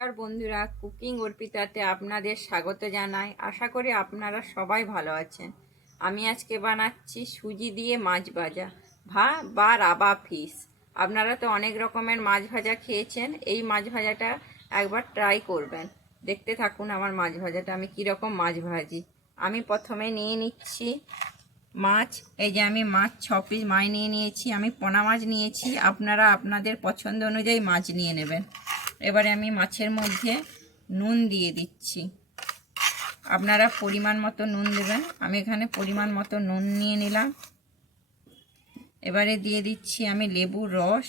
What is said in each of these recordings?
আর বন্ধুরা, কুকিং অর্পিতাতে আপনাদের স্বাগত জানাই। আশা করি আপনারা সবাই ভালো আছেন। আমি আজকে বানাচ্ছি সুজি দিয়ে মাছ ভাজা, ভা বা রাবা ফিশ। আপনারা তো অনেক রকমের মাছ ভাজা খেয়েছেন, এই মাছ ভাজাটা একবার ট্রাই করবেন। দেখতে থাকুন আমার মাছ ভাজাটা, আমি কীরকম মাছ ভাজি। আমি প্রথমে নিয়ে নিচ্ছি মাছ, এই যে আমি মাছ ছ পিস মাছ নিয়ে নিয়েছি, আমি পোনা মাছ নিয়েছি। আপনারা আপনাদের পছন্দ অনুযায়ী মাছ নিয়ে নেবেন। এবারে আমি মাছের মধ্যে নুন দিয়ে দিচ্ছি। আপনারা পরিমাণ মতো নুন দেবেন। আমি এখানে পরিমাণ মতো নুন নিয়ে নিলাম। এবারে দিয়ে দিচ্ছি আমি লেবুর রস।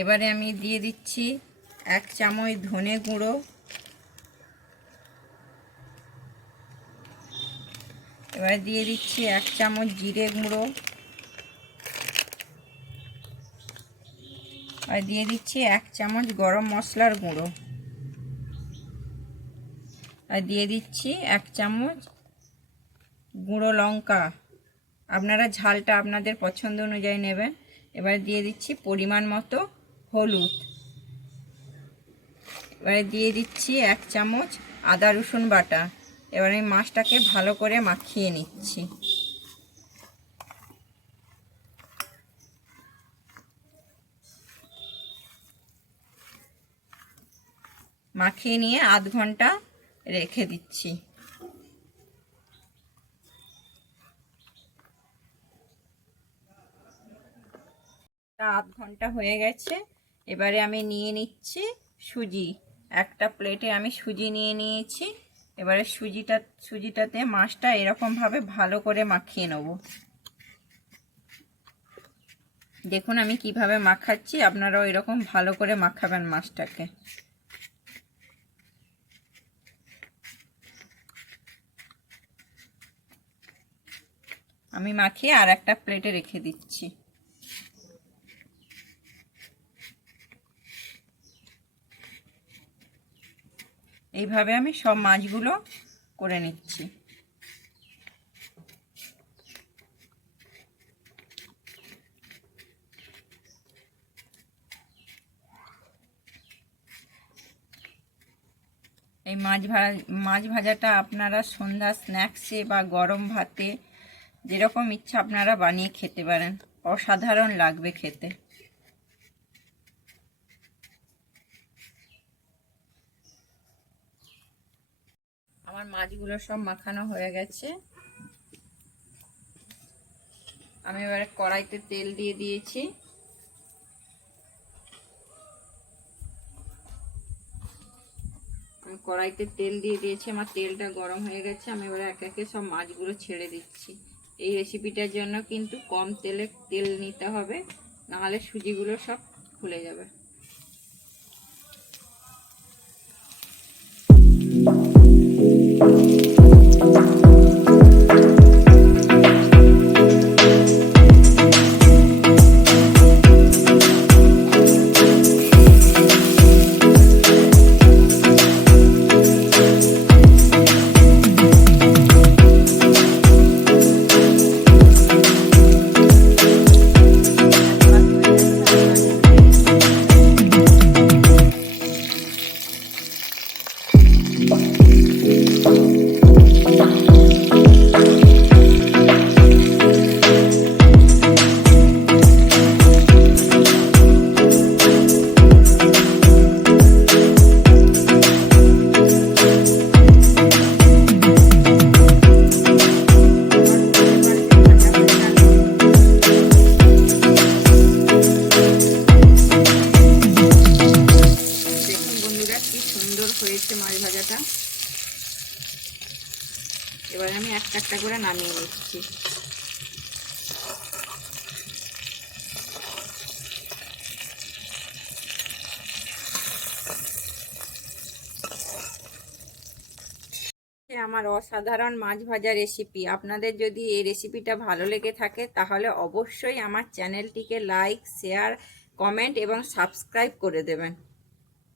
এবারে আমি দিয়ে দিচ্ছি এক চামচ ধনে গুঁড়ো। এবার দিয়ে দিচ্ছি এক চামচ জিরে গুঁড়ো। আর দিয়ে দিচ্ছি এক চামচ গরম মশলার গুঁড়ো। আর দিয়ে দিচ্ছি এক চামচ গুঁড়ো লঙ্কা। আপনারা ঝালটা আপনাদের পছন্দ অনুযায়ী নেবেন। এবার দিয়ে দিচ্ছি পরিমাণ মতো হলুদ। এবারে দিয়ে দিচ্ছি এক চামচ আদা রসুন বাটা। এবার আমি মাছটাকে ভালো করে মাখিয়ে নিচ্ছি। মাখিয়ে নিয়ে আধ ঘণ্টা রেখে দিচ্ছি। আধ ঘণ্টা হয়ে গেছে। এবারে আমি নিয়ে নিচ্ছি সুজি। একটা প্লেটে আমি সুজি নিয়ে নিয়েছি। এবারে সুজিটা, সুজিটাতে মাছটা এরকমভাবে ভালো করে মাখিয়ে নেব। দেখুন আমি কীভাবে মাখাচ্ছি, আপনারাও এরকম ভালো করে মাখাবেন মাছটাকে। আমি মাখিয়ে আর একটা প্লেটে রেখে দিচ্ছি। এইভাবে আমি সব মাছগুলো করে নিচ্ছি। এই মাছ ভাজা মাছ ভাজাটা আপনারা সন্ধ্যা স্ন্যাক্সে বা গরম ভাতে যেরকম ইচ্ছা আপনারা বানিয়ে খেতে পারেন। অসাধারণ লাগবে খেতে। আমার মাছগুলো সব মাখানো হয়ে গেছে। আমি এবারে কড়াইতে তেল দিয়ে দিয়েছি। আমি কড়াইতে তেল দিয়ে দিয়েছি, আমার তেলটা গরম হয়ে গেছে। আমি এবারে এক একে সব মাছগুলো ছেড়ে দিচ্ছি। এই রেসিপিটার জন্য কিন্তু কম তেলে তেল নিতে হবে, নাহলে সুজিগুলো সব খুলে যাবে। এবার আমি একটা একটা করে নামিয়ে নিচ্ছি। আমার অসাধারণ মাছ ভাজা রেসিপি আপনাদের যদি এই রেসিপিটা ভালো লেগে থাকে, তাহলে অবশ্যই আমার চ্যানেলটিকে লাইক শেয়ার কমেন্ট এবং সাবস্ক্রাইব করে দেবেন।